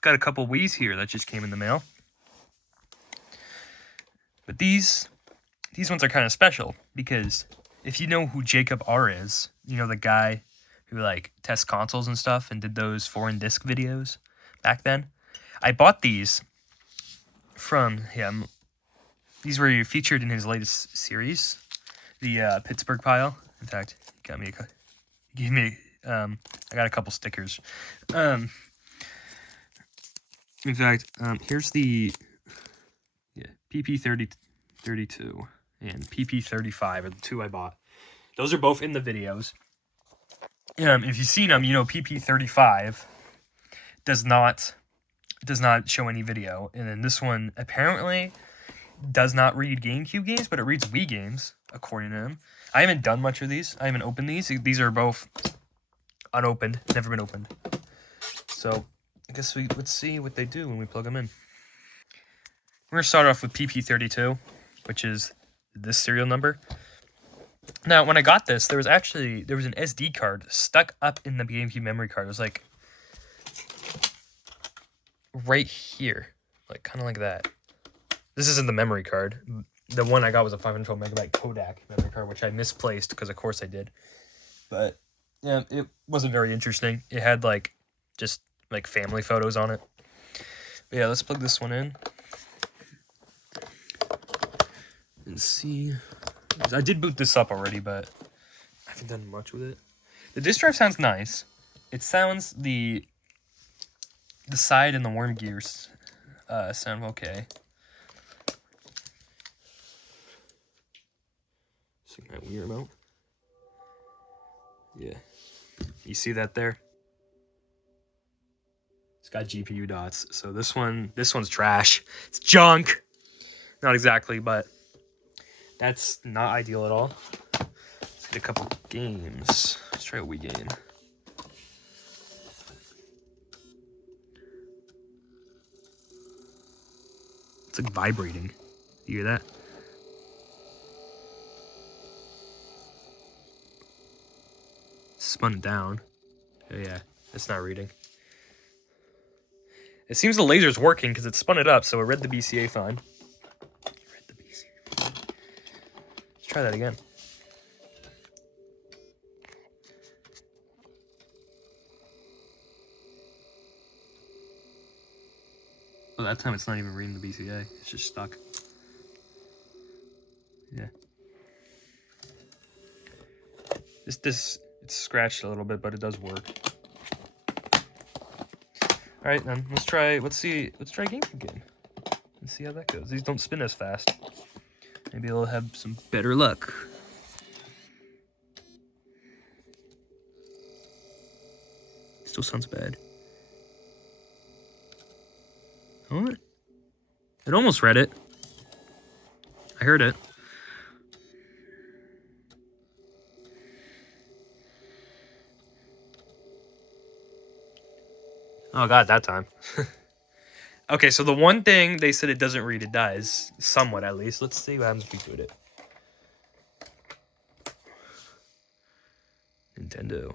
got a couple Wiis here that just came in the mail. But these ones are kind of special because if you know who Jacob R is, you know the guy who like tests consoles and stuff and did those foreign disc videos back then. I bought these from him. These were featured in his latest series, the Pittsburgh Pile. In fact, he gave me. I got a couple stickers. In fact, here's the PP32 and PP35 are the two I bought. Those are both in the videos. If you've seen them, you know PP35 does not show any video, and then this one apparently does not read GameCube games, but it reads Wii games, according to him. I haven't done much of these. I haven't opened these. These are both unopened, never been opened. So I guess let's see what they do when we plug them in. We're gonna start off with PP32, which is this serial number. Now, when I got this, there was an SD card stuck up in the GameCube memory card. It was like right here, like kind of like that. This isn't the memory card. The one I got was a 512 megabyte Kodak memory card, which I misplaced because of course I did. But yeah, it wasn't very interesting. It had like just like family photos on it. But yeah, let's plug this one in and see. I did boot this up already, but I haven't done much with it. The disk drive sounds nice. It sounds the side and the worm gears sound okay. See that weird remote? Yeah. You see that there? It's got GPU dots. So this one's trash. It's junk. Not exactly, but that's not ideal at all. Let's get a couple games. Let's try a Wii game. It's like vibrating. You hear that? Spun it down. Oh, yeah, it's not reading. It seems the laser's working because it spun it up, so it read the BCA fine. Let's try that again. Oh, that time it's not even reading the BCA. It's just stuck. Yeah. It's scratched a little bit, but it does work. All right, then let's try GameCube game and see how that goes. These don't spin as fast. Maybe they'll have some better luck. Still sounds bad. What? It almost read it. I heard it. Oh, God, that time. Okay, so the one thing they said it doesn't read, it does. Somewhat, at least. Let's see what happens if we boot it. Nintendo.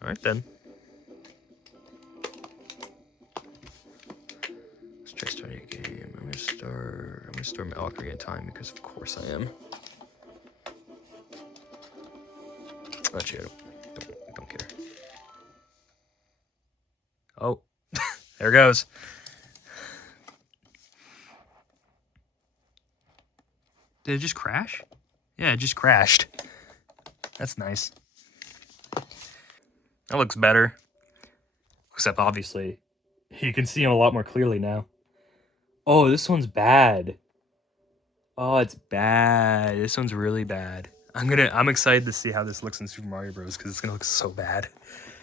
Alright, then. Let's try starting a game. I'm gonna start my Ocarina of Time because of course I am. Actually, I don't care. Oh, there it goes. Did it just crash? Yeah, it just crashed. That's nice. That looks better. Except obviously, you can see him a lot more clearly now. Oh, this one's bad. Oh, it's bad. This one's really bad. I'm excited to see how this looks in Super Mario Bros. Because it's gonna look so bad.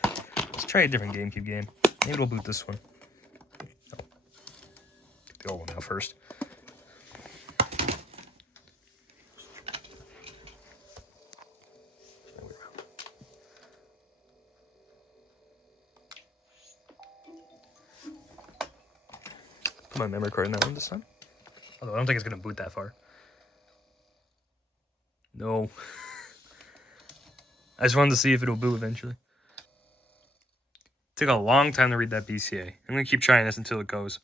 Let's try a different GameCube game. Maybe we'll boot this one. Oh. Get the old one out first. Put my memory card in that one this time. Although I don't think it's gonna boot that far. No. I just wanted to see if it'll boot eventually. Took a long time to read that BCA. I'm gonna keep trying this until it goes.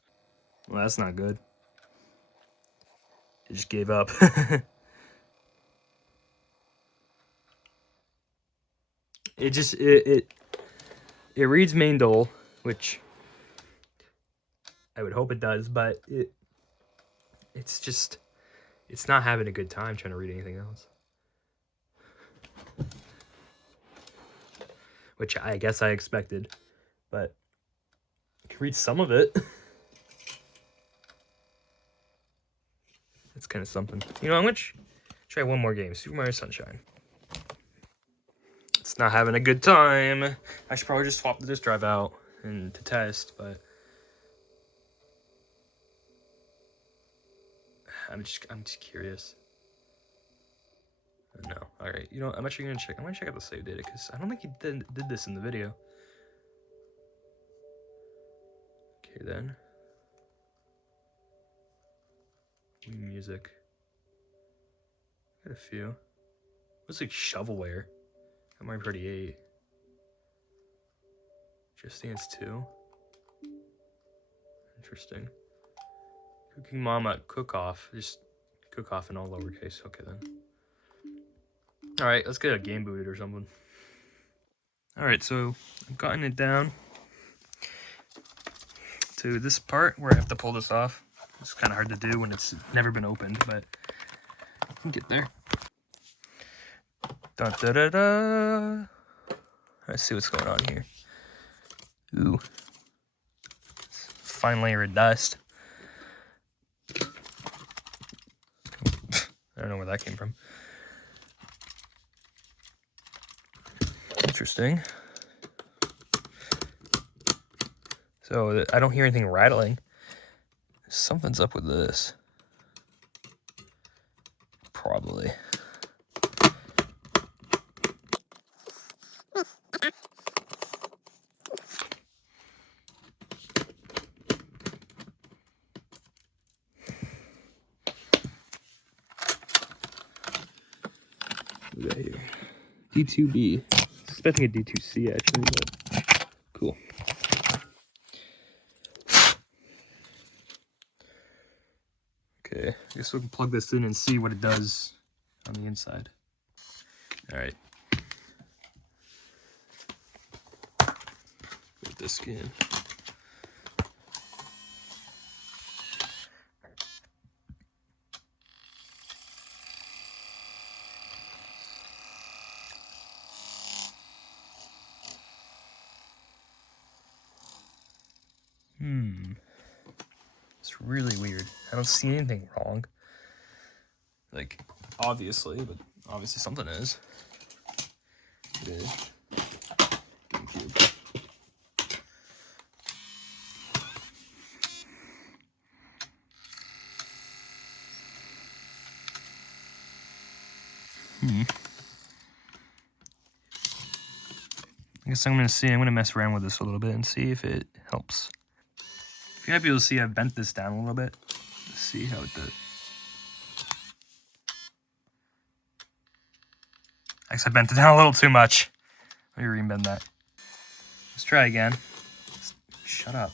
Well, that's not good. It just gave up. it reads main dole, which I would hope it does, but it's not having a good time trying to read anything else. Which I guess I expected, but I can read some of it. That's kind of something. You know, I'm gonna try one more game, Super Mario Sunshine. It's not having a good time. I should probably just swap the disk drive out and to test, but I'm just curious. No, all right. You know, I'm actually gonna check. I'm gonna check out the save data because I don't think he did this in the video. Okay then. Music. Got a few. Looks like shovelware. I'm Mario Party 8. Just Dance 2. Interesting. Cooking Mama Cook Off. Just Cook Off in all lowercase. Okay then. Alright, let's get a game booted or something. Alright, so I've gotten it down to this part where I have to pull this off. It's kind of hard to do when it's never been opened, but I can get there. Da da da da. Let's see what's going on here. Ooh. Fine layer of dust. I don't know where that came from. Interesting. So I don't hear anything rattling. Something's up with this. Probably. What we got here? D2B. Expecting a D2C actually, but cool. Okay, I guess we can plug this in and see what it does on the inside. All right. Put this in. It's really weird. I don't see anything wrong. Like, obviously, but obviously something is. It is. I guess I'm gonna mess around with this a little bit and see if it helps. If you're happy to see, I've bent this down a little bit. Let's see how it does. I guess I bent it down a little too much. Let me re-bend that. Let's try again. Shut up.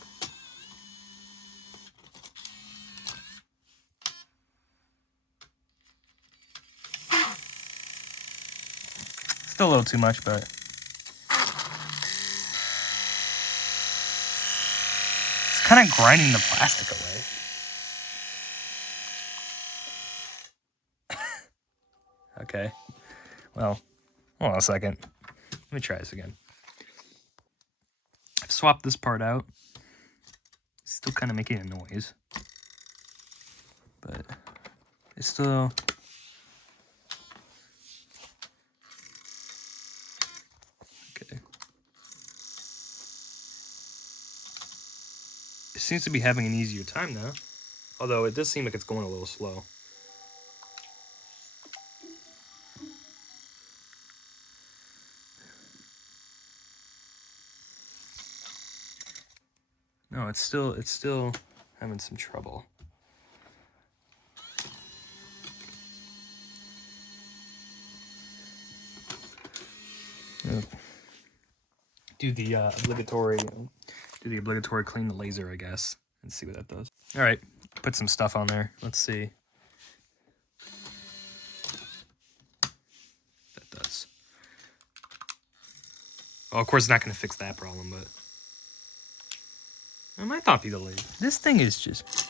Still a little too much, but it's kind of grinding the plastic away. Okay. Well, hold on a second. Let me try this again. I've swapped this part out. It's still kind of making a noise. But it's still... Okay. It seems to be having an easier time now. Although it does seem like it's going a little slow. No, it's still having some trouble. do the obligatory clean the laser, I guess, and see what that does. All right, put some stuff on there. Let's see. That does. Well, of course, it's not going to fix that problem, but it might not be the laser. This thing is just...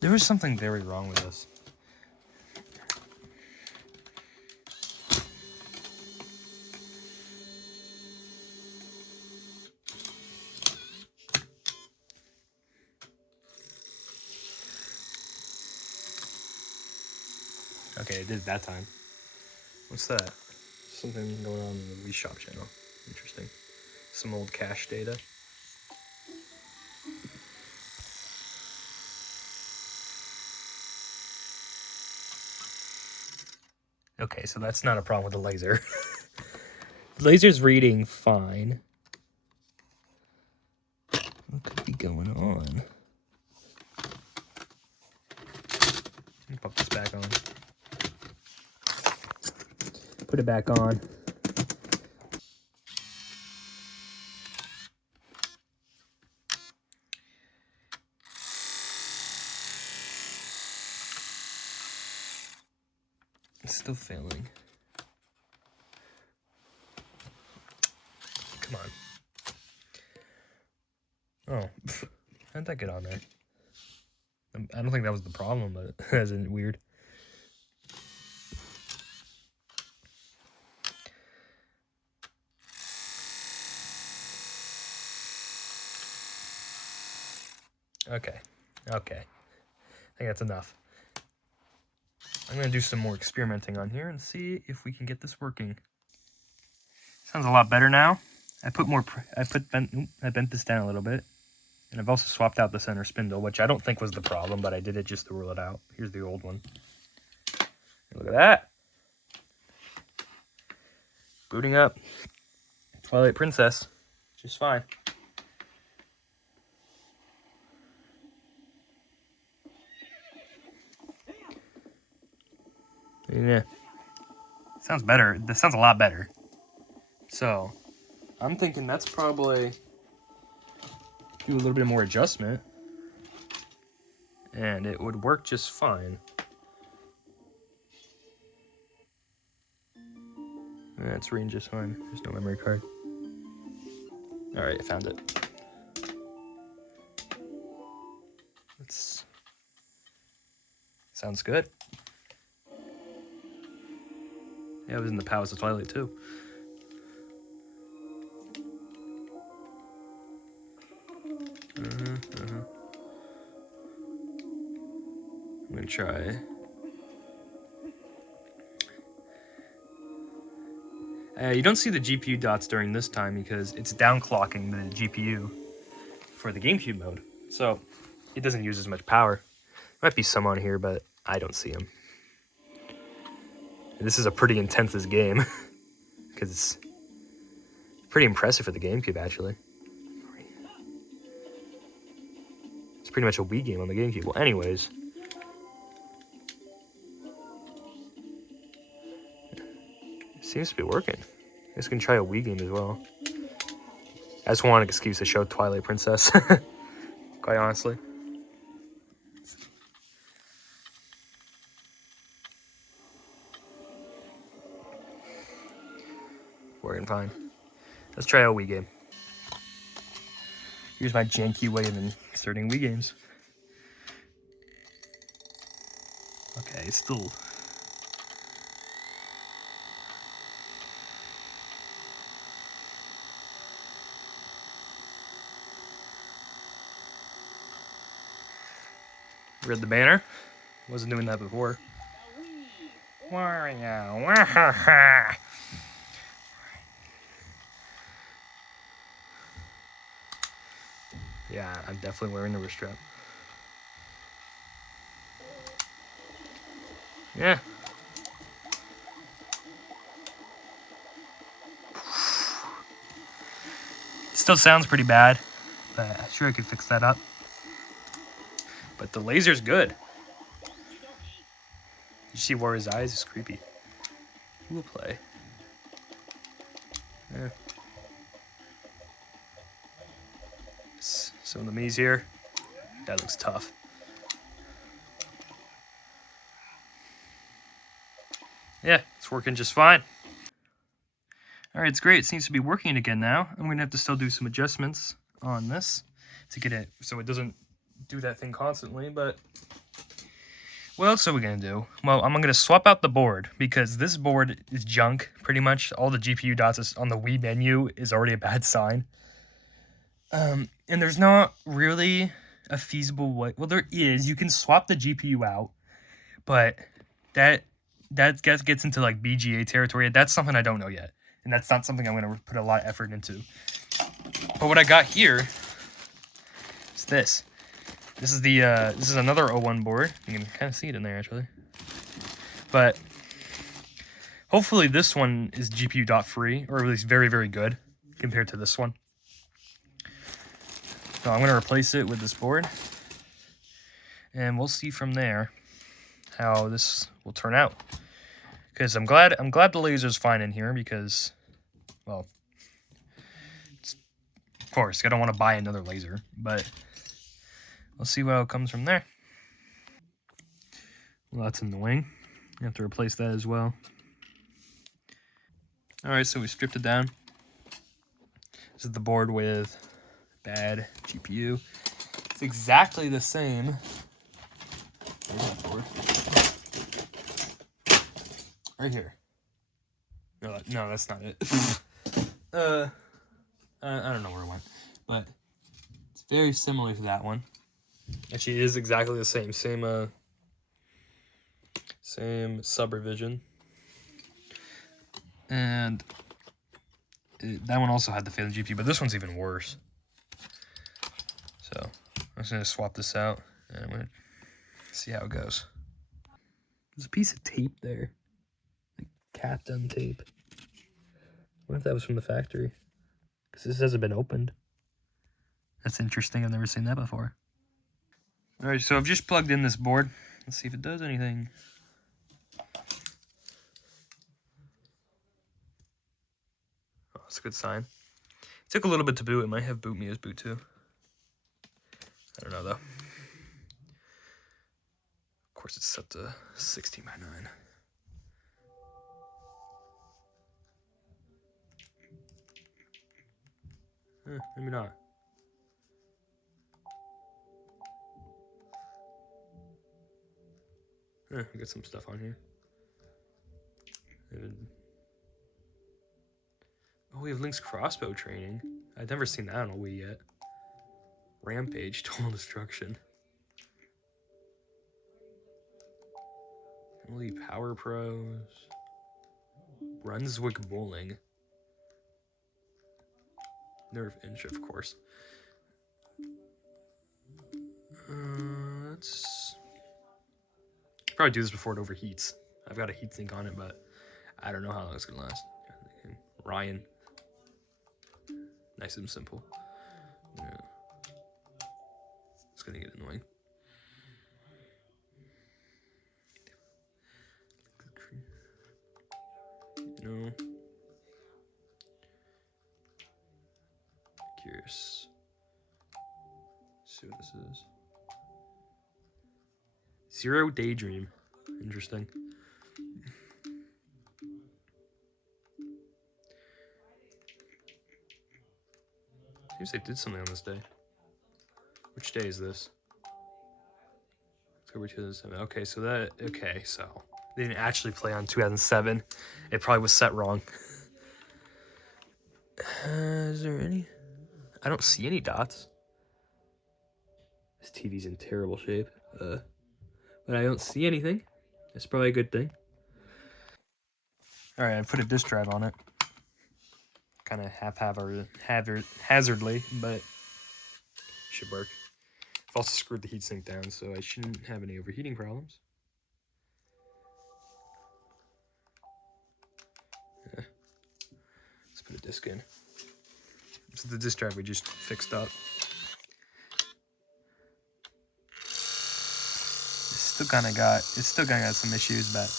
There was something very wrong with this. Okay, it did that time. What's that? Something going on in the Wiis shop channel. Interesting. Some old cache data. Okay, so that's not a problem with the laser. The laser's reading fine. What could be going on? Let me pop this back on. Put it back on. It's still failing. Come on. Oh, how'd that get on there? I don't think that was the problem, but that's weird. Okay. I think that's enough. I'm gonna do some more experimenting on here and see if we can get this working. Sounds a lot better now. I bent this down a little bit, and I've also swapped out the center spindle, which I don't think was the problem, but I did it just to rule it out. Here's the old one. Look at that. Booting up. Twilight Princess. Just fine. Yeah. Sounds better. This sounds a lot better. So, I'm thinking that's probably do a little bit more adjustment, and it would work just fine. It's reading just fine. There's no memory card. All right, I found it. Sounds good. Yeah, it was in the Palace of Twilight too. I'm gonna try. You don't see the GPU dots during this time because it's downclocking the GPU for the GameCube mode. So it doesn't use as much power. Might be some on here, but I don't see them. This is a pretty intense game because it's pretty impressive for the GameCube, actually. It's pretty much a Wii game on the GameCube. Well, anyways. It seems to be working. I guess we can try a Wii game as well. I just want an excuse to show Twilight Princess. Quite honestly. Working fine. Let's try a Wii game. Here's my janky way of inserting Wii games. Okay, it's still... Read the banner. Wasn't doing that before. Wario. Yeah, I'm definitely wearing the wrist strap. Yeah. Still sounds pretty bad, but I'm sure I could fix that up. But the laser's good. You see Wario's eyes? It's creepy. We'll play. Yeah. Some of the Wiis here. That looks tough. Yeah, it's working just fine. All right, it's great. It seems to be working again now. I'm gonna have to still do some adjustments on this to get it so it doesn't do that thing constantly, but what else are we gonna do? Well, I'm gonna swap out the board because this board is junk, pretty much. All the GPU dots on the Wii menu is already a bad sign. And there's not really a feasible way. Well, there is. You can swap the GPU out, but that gets into like BGA territory. That's something I don't know yet, and that's not something I'm gonna put a lot of effort into. But what I got here is this. This is the this is another O1 board. You can kind of see it in there actually. But hopefully this one is GPU dot free, or at least very, very good compared to this one. So I'm gonna replace it with this board, and we'll see from there how this will turn out. Because I'm glad the laser's fine in here because, well, of course I don't want to buy another laser, but we'll see what comes from there. Well, that's annoying. You have to replace that as well. All right, so we stripped it down. This is the board with bad GPU. It's exactly the same. Where's that board? Right here. No, that's not it. I don't know where it went, but it's very similar to that one. Actually, it is exactly the same. Same sub revision. And that one also had the failing GPU, but this one's even worse. So I'm just gonna swap this out, and I'm gonna see how it goes. There's a piece of tape there, like Captain tape. I wonder if that was from the factory, because this hasn't been opened. That's interesting. I've never seen that before. All right, so I've just plugged in this board. Let's see if it does anything. Oh, that's a good sign. It took a little bit to boot. It might have boot me as boot too. I don't know though. Of course, it's set to 16:9. Maybe not. We got some stuff on here. Oh, we have Link's crossbow training. I've never seen that on a Wii yet. Rampage, total destruction. Only Power Pros. Brunswick Bowling. Nerve Inch, of course. Let's probably do this before it overheats. I've got a heatsink on it, but I don't know how long it's gonna last. Ryan. Nice and simple. Yeah. It's gonna get annoying. No. Curious. Let's see what this is. Zero Daydream. Interesting. Seems they did something on this day. Which day is this? October 2007. Okay, so they didn't actually play on 2007. It probably was set wrong. Is there any? I don't see any dots. This TV's in terrible shape. But I don't see anything. That's probably a good thing. All right, I put a disk drive on it. Kind of haphazardly, but should work. I've also screwed the heatsink down, so I shouldn't have any overheating problems. Yeah. Let's put a disk in. This is the disk drive we just fixed up. It's still kind of got some issues, but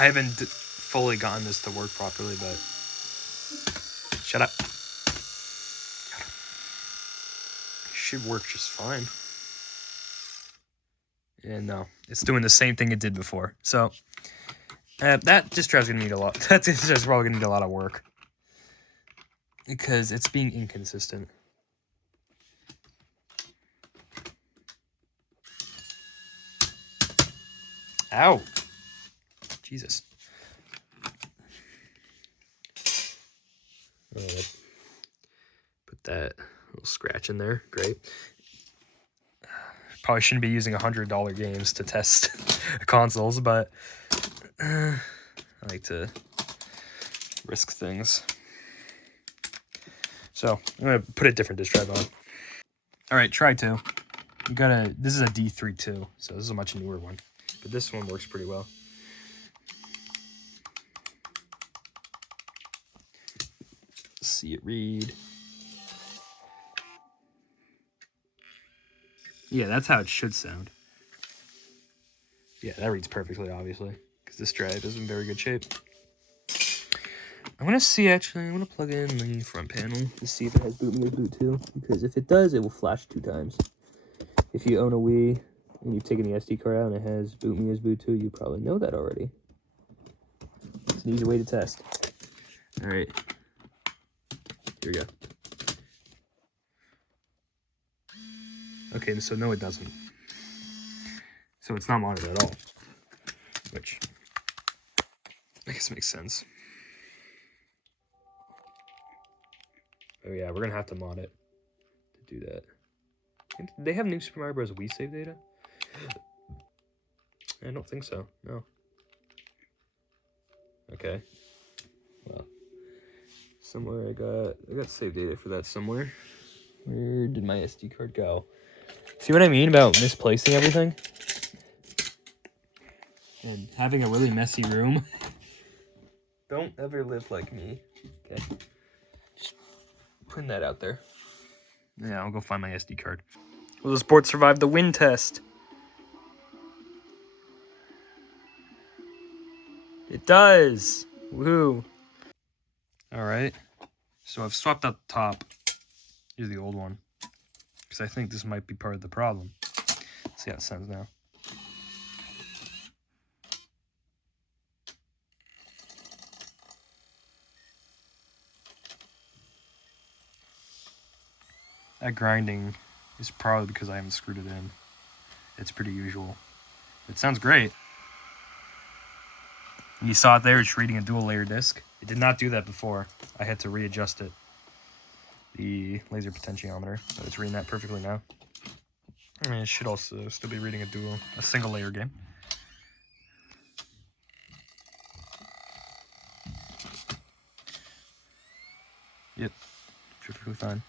I haven't fully gotten this to work properly, but shut up. Should work just fine. And no, it's doing the same thing it did before. So that disk drive's gonna need a lot. That disk drive's probably gonna need a lot of work because it's being inconsistent. Ow! Jesus. Put that little scratch in there. Great. Probably shouldn't be using $100 games to test consoles, but I like to risk things. So I'm gonna put a different disk drive on. All right, try to. You gotta. This is a D32, so this is a much newer one, but this one works pretty well. Let's see it read. Yeah, that's how it should sound. Yeah, that reads perfectly, obviously, because this drive is in very good shape. I'm gonna see, actually, I'm gonna plug in the front panel to see if it has boot me as boot 2, because if it does, it will flash 2 times. If you own a Wii and you've taken the SD card out and it has boot me as boot 2, you probably know that already. It's an easy way to test. All right, here we go. Okay, so no, it doesn't. So it's not modded at all, which I guess makes sense. Oh yeah, we're gonna have to mod it to do that. They have new Super Mario Bros. Wii save data? I don't think so, no. Okay. Well, somewhere I got save data for that somewhere. Where did my SD card go? See what I mean about misplacing everything? And having a really messy room. Don't ever live like me. Okay. Just putting that out there. Yeah, I'll go find my SD card. Will this board survive the wind test? It does! Woohoo! Alright. So I've swapped out the top. Here's the old one. Because I think this might be part of the problem. Let's see how it sounds now. That grinding is probably because I haven't screwed it in. It's pretty usual. It sounds great. And you saw it there, it's reading a dual layer disc. It did not do that before. I had to readjust it. The laser potentiometer. So it's reading that perfectly now. And it should also still be reading a single layer game. Yep, perfectly fine.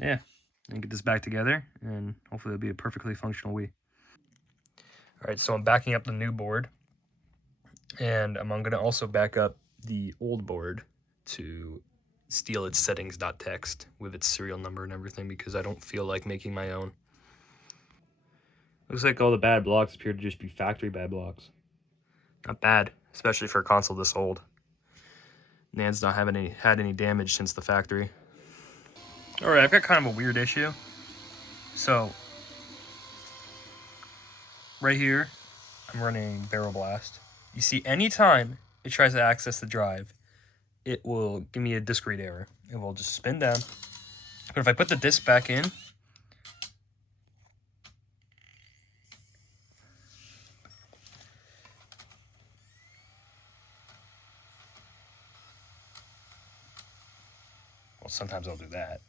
Yeah, and get this back together, and hopefully it'll be a perfectly functional Wii. All right, so I'm backing up the new board, and I'm going to also back up the old board to steal its settings.txt with its serial number and everything, because I don't feel like making my own. Looks like all the bad blocks appear to just be factory bad blocks. Not bad, especially for a console this old. NAND's not had any damage since the factory. All right, I've got kind of a weird issue. So, right here, I'm running Barrel Blast. You see, anytime it tries to access the drive, it will give me a disk read error. It will just spin down. But if I put the disk back in, well, sometimes I'll do that.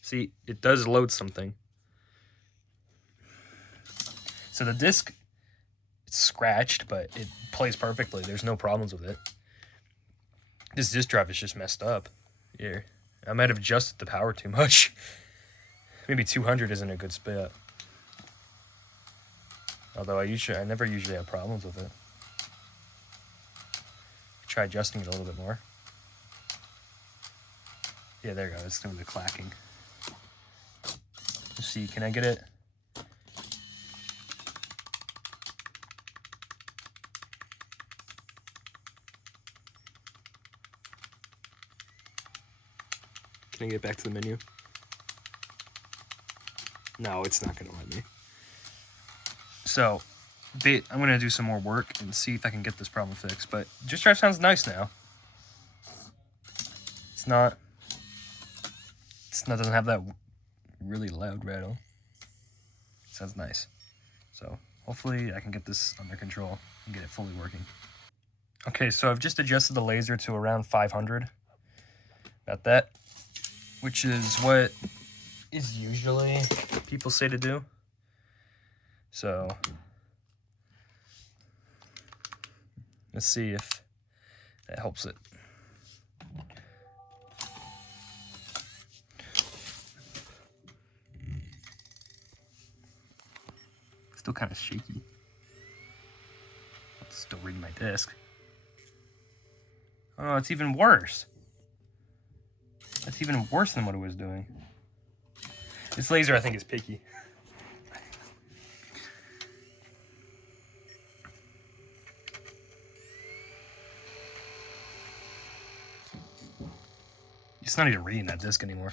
See, it does load something. So the disk, it's scratched, but it plays perfectly. There's no problems with it. This disk drive is just messed up. Here, I might have adjusted the power too much. Maybe 200 isn't a good spit. Although I never usually have problems with it. Try adjusting it a little bit more. Yeah, there you go. It's doing the clacking. Let's see, can I get it? Can I get back to the menu? No, it's not gonna let me. So, I'm gonna do some more work and see if I can get this problem fixed. But Just Drive sounds nice now. Doesn't have that really loud rattle. It sounds nice. So hopefully I can get this under control and get it fully working. Okay, so I've just adjusted the laser to around 500. About that, which is what is usually people say to do. So let's see if that helps it. Still kind of shaky. Still reading my disc. Oh, it's even worse. That's even worse than what it was doing. This laser, I think, is picky. It's not even reading that disc anymore.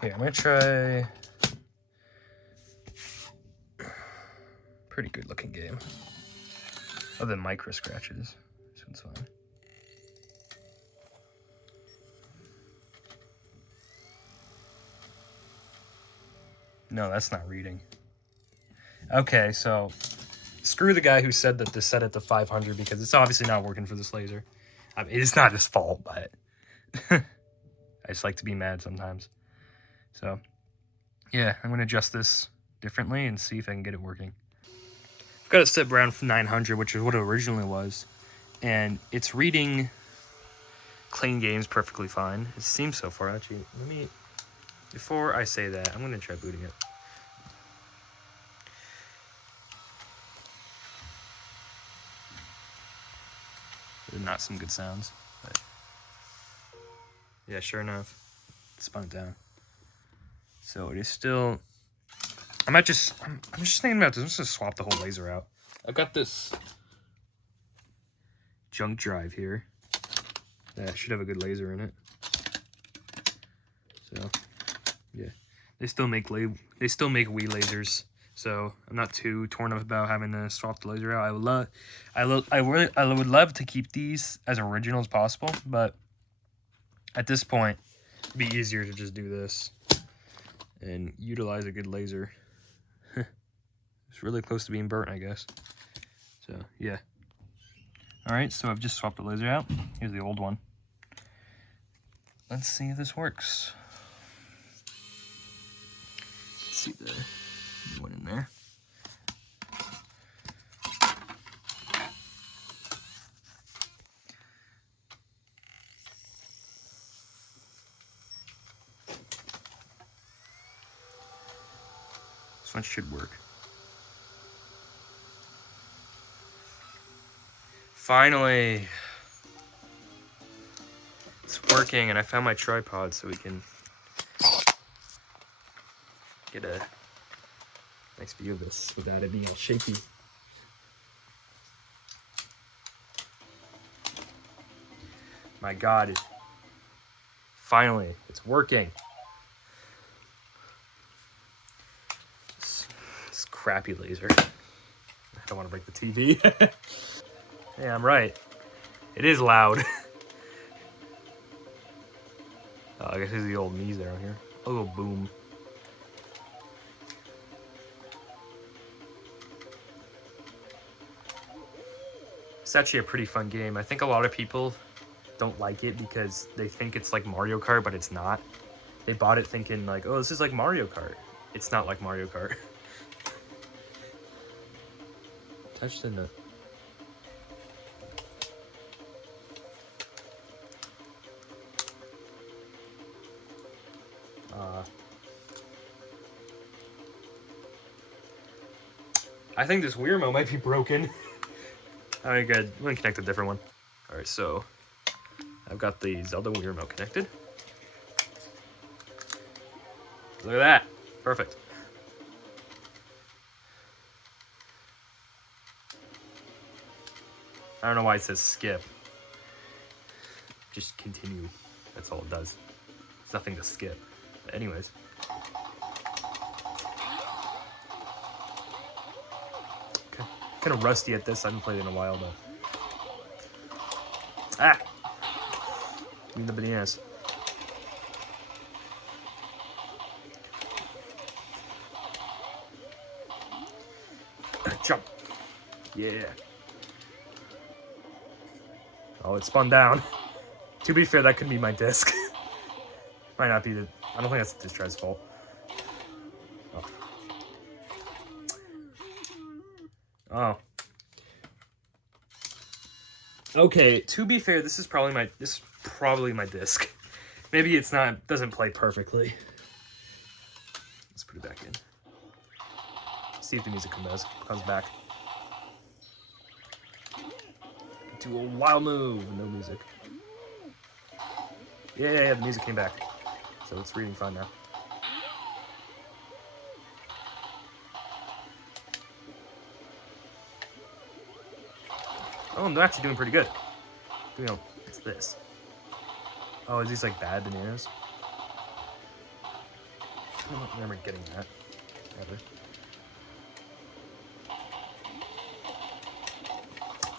Here, I'm gonna try. Pretty good looking game. Other than micro scratches. This one's fine. No, that's not reading. Okay, so screw the guy who said that this set it to 500 because it's obviously not working for this laser. I mean, it's not his fault, but I just like to be mad sometimes. So, yeah, I'm going to adjust this differently and see if I can get it working. I've got it set around 900, which is what it originally was. And it's reading clean games perfectly fine. It seems so far, actually. Before I say that, I'm going to try booting it. They're not some good sounds, but yeah, sure enough, it spun it down. So it is still. I'm just thinking about this. I'm just gonna swap the whole laser out. I've got this junk drive here that should have a good laser in it. So yeah, they still make Wii lasers. So I'm not too torn up about having to swap the laser out. I would love to keep these as original as possible, but at this point, it'd be easier to just do this and utilize a good laser. It's really close to being burnt, I guess. So yeah. All right, so I've just swapped the laser out. Here's the old one. Let's see if this works. Let's see the new one in there. This one should work. Finally, it's working, and I found my tripod so we can get a nice view of this without it being all shaky. My God, finally, it's working. This crappy laser. I don't want to break the TV. Yeah, I'm right. It is loud. Oh, I guess there's the old knees there on here. Oh, boom. It's actually a pretty fun game. I think a lot of people don't like it because they think it's like Mario Kart, but it's not. They bought it thinking like, oh, this is like Mario Kart. It's not like Mario Kart. Touch the nut. I think this Wii remote might be broken. Alright, good. I'm gonna connect a different one. Alright, so I've got the Zelda Wii remote connected. Look at that. Perfect. I don't know why it says skip. Just continue. That's all it does. It's nothing to skip. But anyways. Okay. Kind of rusty at this. I haven't played it in a while, but. Ah! Give me the bananas. Jump. Yeah. Oh, it spun down. To be fair, that could be my disc. Might not be the... I don't think that's the disc drive's fault. Oh. Oh. Okay, to be fair, this is probably my disc. Maybe it's not... doesn't play perfectly. Let's put it back in. See if the music comes back. Do a wild move. No music. Yeah, the music came back. So it's reading fine now. Oh, I'm actually doing pretty good. You know, it's this. Oh, is these like bad bananas? I don't remember getting that ever.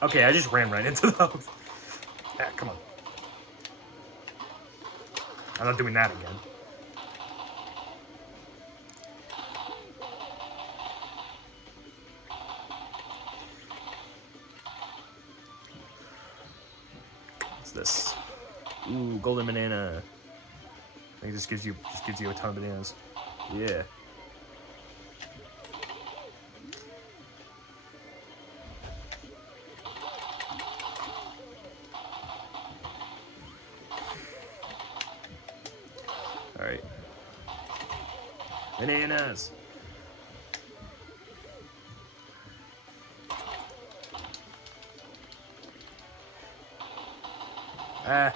Okay, I just ran right into those. Ah, come on. I'm not doing that again. What's this? Ooh, golden banana. I think this gives you a ton of bananas. Yeah. All right. Bananas. Ah.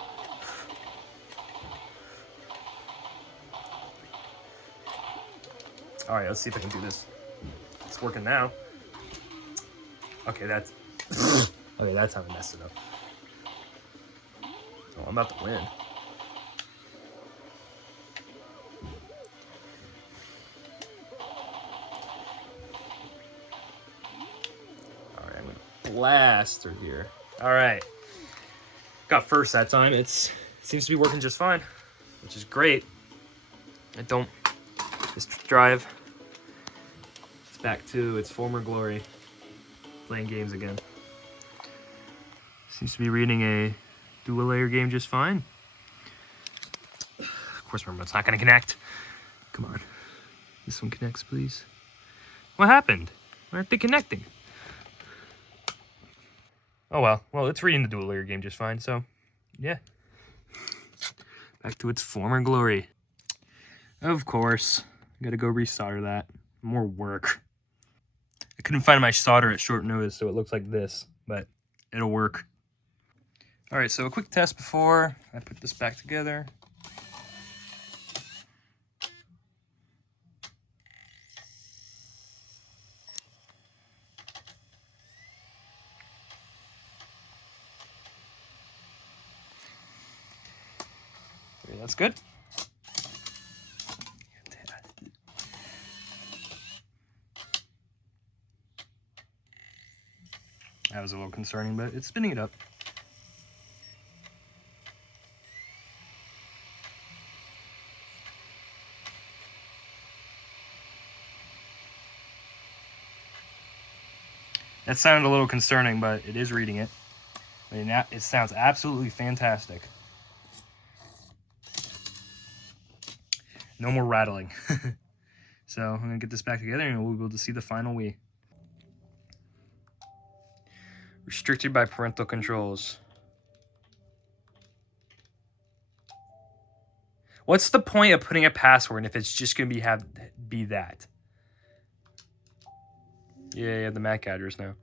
All right, let's see if I can do this. It's working now. Okay, that's... okay, that's how I messed it up. Oh, I'm about to win. All right, I'm gonna blast through here. All right. Got first that time. It seems to be working just fine, which is great. This drive, it's back to its former glory, playing games again. Seems to be reading a dual layer game just fine. Of course, my remote's not gonna connect. Come on, this one connects, please. What happened? Why aren't they connecting? Oh well, it's reading the dual layer game just fine, so yeah. Back to its former glory. Of course, I gotta go resolder that. More work. I couldn't find my solder at short notice, so it looks like this, but it'll work. All right, so a quick test before I put this back together. Okay, that's good. That was a little concerning, but it's spinning it up. That sounded a little concerning, but it is reading it. I mean, it sounds absolutely fantastic. No more rattling. So I'm gonna get this back together and we'll be able to see the final Wii. Restricted by parental controls. What's the point of putting a password if it's just gonna be that? Yeah, the MAC address now.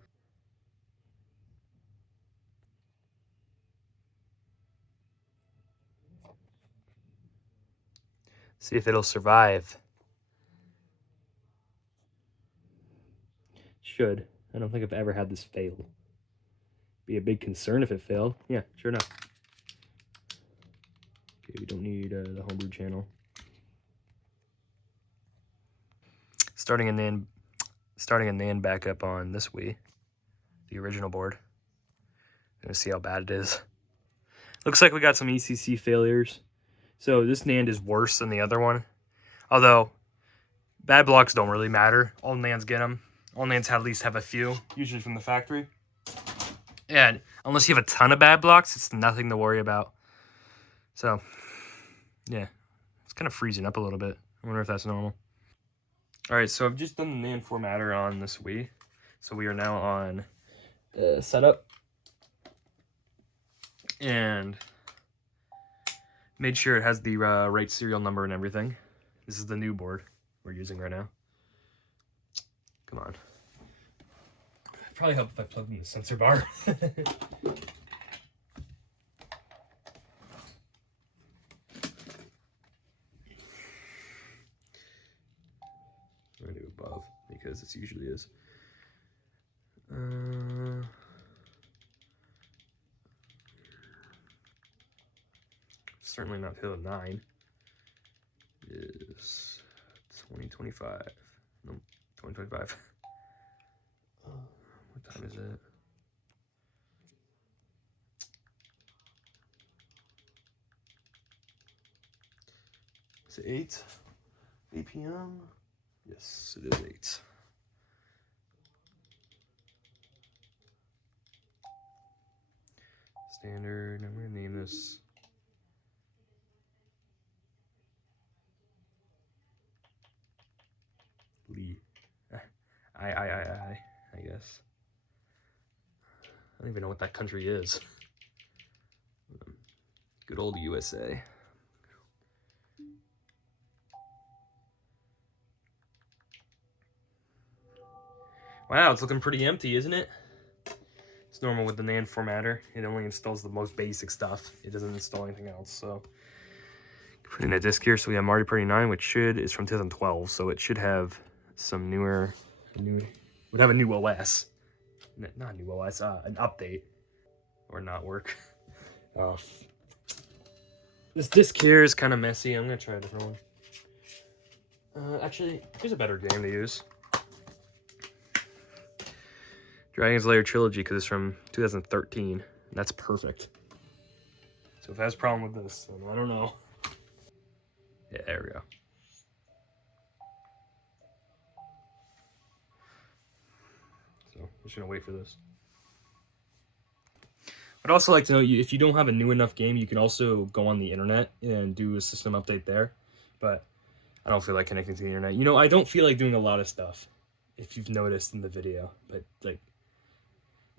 See if it'll survive. Should. I don't think I've ever had this fail. Be a big concern if it failed. Yeah, sure enough. Okay, we don't need the homebrew channel. Starting a NAND backup on this Wii, the original board. Gonna see how bad it is. Looks like we got some ECC failures. So this NAND is worse than the other one. Although, bad blocks don't really matter. All NANDs get them. All NANDs at least have a few, usually from the factory. And unless you have a ton of bad blocks, it's nothing to worry about. So, yeah. It's kind of freezing up a little bit. I wonder if that's normal. Alright, so I've just done the NAND formatter on this Wii. So we are now on setup. And made sure it has the right serial number and everything. This is the new board we're using right now. Come on. It'd probably help if I plugged in the sensor bar. I'm gonna do above because it usually is. Certainly not 2009. Is 2025. No, 2025. What time is it? Is it 8? 8 p.m.? Yes, it is 8. Standard. I'm gonna name this Lee. I guess. I don't even know what that country is. Good old USA. Wow, it's looking pretty empty, isn't it? It's normal with the NAND formatter. It only installs the most basic stuff. It doesn't install anything else, so. Put in a disk here, so we have Mario Party 9, which is from 2012, so it should have some would have a new OS. Not new OS, an update. Or not work. This disc here is kind of messy. I'm going to try a different one. Actually, here's a better game to use. Dragon's Lair Trilogy, because it's from 2013. That's perfect. So if it has a problem with this, then I don't know. Yeah, there we go. So I'm just going to wait for this. I'd also like to know, if you don't have a new enough game, you can also go on the internet and do a system update there. But I don't feel like connecting to the internet. You know, I don't feel like doing a lot of stuff, if you've noticed in the video. But, like,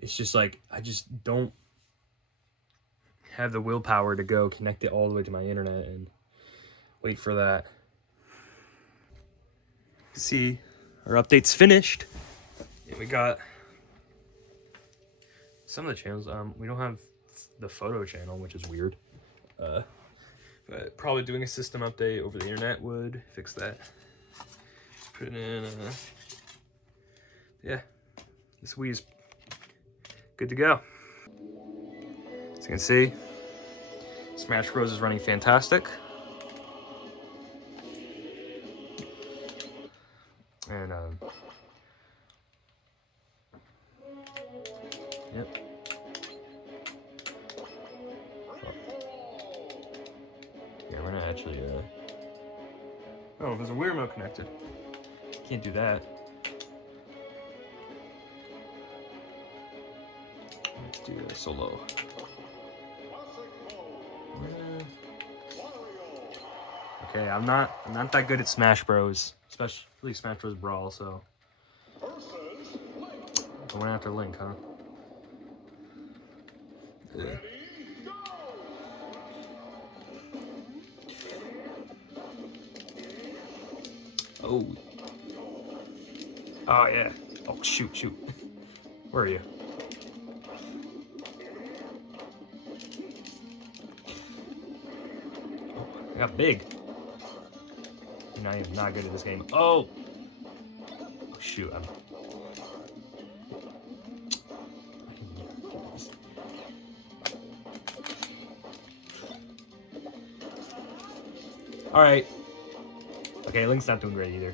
it's just like, I just don't have the willpower to go connect it all the way to my internet and wait for that. See, our update's finished. And we got some of the channels. We don't have the photo channel, which is weird. But probably doing a system update over the internet would fix that. Just put it in. Yeah, this Wii's good to go. As you can see, Smash Bros is running fantastic. And yep. Yeah, we're not actually oh, there's a Wii remote connected. Can't do that. Let's do a solo. Okay, I'm not that good at Smash Bros, especially Smash Bros Brawl, so I went after Link, huh? Yeah. Oh. Oh yeah. Oh shoot. Where are you? Oh, I got big. You're not good at this game. Oh. Oh shoot. All right. Okay, Link's not doing great either.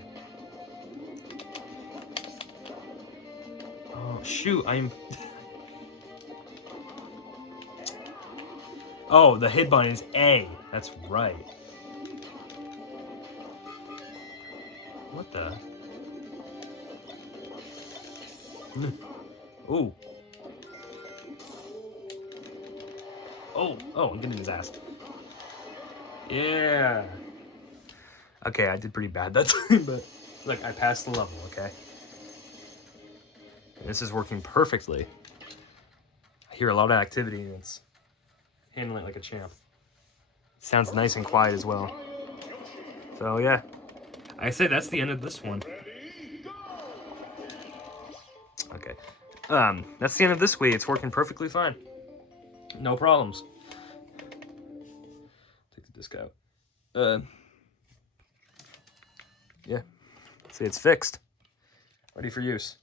Oh, shoot. I'm... Oh, the hit button is A. That's right. What the? Ooh. Oh, I'm getting his ass. Yeah. Okay, I did pretty bad that time, but look, I passed the level, okay? And this is working perfectly. I hear a lot of activity and it's handling it like a champ. Sounds nice and quiet as well. So yeah, I say that's the end of this one. Okay, that's the end of this Wii. It's working perfectly fine. No problems. Take the disc out. Yeah, see, it's fixed. Ready for use.